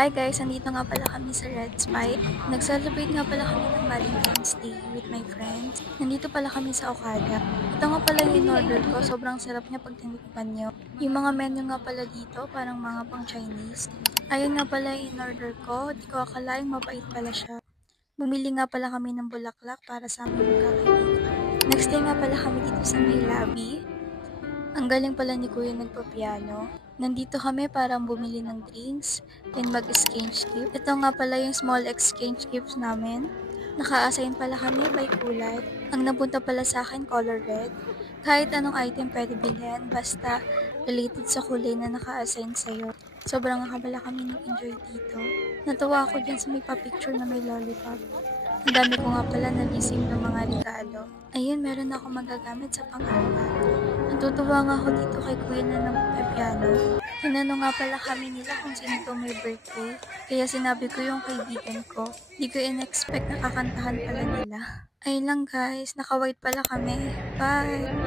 Hi guys, nandito nga pala kami sa Red Spy. Nag-celebrate nga pala kami ng Valentine's Day with my friends. Nandito pala kami sa Okada. Ito nga pala yung in-order ko, sobrang sarap niya pag tinikman nyo. Yung mga menu nga pala dito, parang mga pang Chinese. Ayun nga pala yung in-order ko, di ko akalaing mabait pala siya. Bumili nga pala kami ng bulaklak para sa aming magkakaibigan. Next day nga pala kami dito sa may lobby. Ang galing pala ni Kuya nagpa-piano. Nandito kami para bumili ng drinks, then mag-exchange gift. Ito nga pala yung small exchange gifts namin. Naka-assign pala kami by kulay. Ang napunta pala sa akin, color red. Kahit anong item pwede bilhin, basta related sa kulay na naka-assign sa'yo. Sobrang nakabala kami nag-enjoy dito. Natuwa ako dyan sa may pa-picture na may lollipop. Ang dami ko nga pala na-receive ng mga regalo. Ayun, meron ako magagamit sa pang-araw. Natutuwa nga ako dito kay Kuya na nagpe-piano. Tinanong nga pala kami nila kung sino to may birthday. Kaya sinabi ko yung kaibigan ko. Di ko in-expect na kakantahan pala nila. Ayun lang guys, naka-white pala kami. Bye!